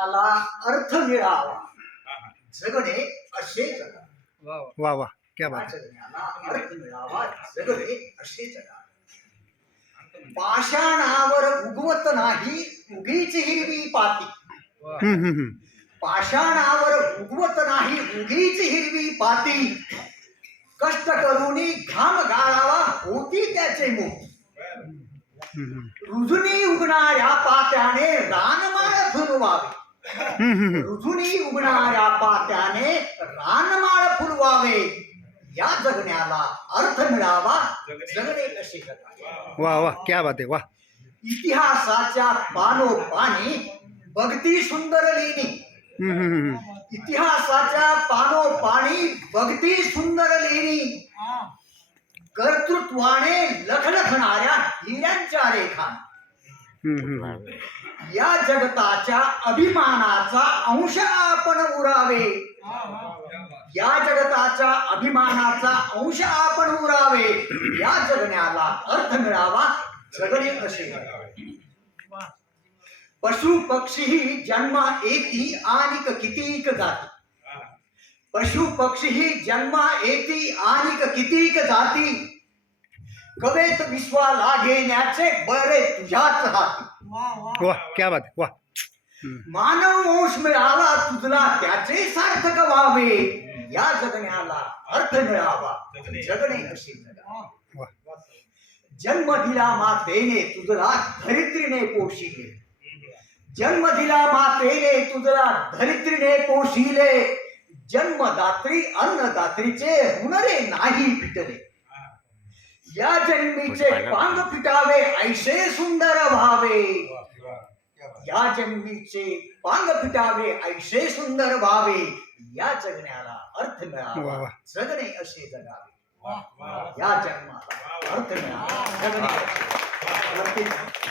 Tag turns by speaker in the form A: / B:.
A: जगण्याला अर्थ मिळावा. जगणे असे जगा.
B: वा वा. क्या बात
A: अर्थ मिळावा जगणे असे जगा. पाषाणावर उगवत नाही उगीच हिरवी पाती. पाषाणावर उगवत नाही उगीच हिरवी पाती कष्ट करूनी घाम गाळावा होती त्याचे मोती. रुजुनी उगणाऱ्या पात्याने रानमाळ
B: हम्म.
A: रुजुनी उगणाऱ्या पात्याने रानमाळ फुलवावे. या जगण्याला अर्थ मिळावा. जगणे. कसे
B: वा वा क्या बात आहे वा.
A: इतिहासाच्या पानोपानी बघती सुंदर लेणी.
B: हम्म, हम्म, हम्म.
A: इतिहासाच्या पानोपाणी बघती सुंदर लेणी. कर्तृत्वाने लखलखणाऱ्या हिऱ्यांच्या रेखा. या जगताच्या अभिमानाचा अंश आपण उरावे. या जगताच्या अभिमानाचा अंश आपण उरावे. या जगण्याला अर्थ मिळावा जगणे असे. पशु पक्षी जन्मा येती आणि कितीक जाती? पशु पक्षी जन्मा येती आणि कितीक जाती? कवेत विश्वाला घेण्याचे बरे तुझ्याच हाती.
B: वा क्या बात वा.
A: मानव वंश मिळाला तुझला त्याचे सार्थक व्हावे. या जगण्याला अर्थ मिळावा. जगणे. असे जन्म दिला मातेने तुझला धरित्रीने पोशिले जन्म दिला मातेने तुझला धरित्रीने पोशिले जन्मदात्री अन्नदात्रीचे हुनरे नाही फिटले या जन्मीचे पांग फिटावे ऐसे सुंदर व्हावे या जन्मीचे पांग फिटावे ऐसे सुंदर व्हावे या जगण्याला अर्थ मिळावा. जगणे असे जगावे. या जन्माला अर्थ मिळावा. जगणे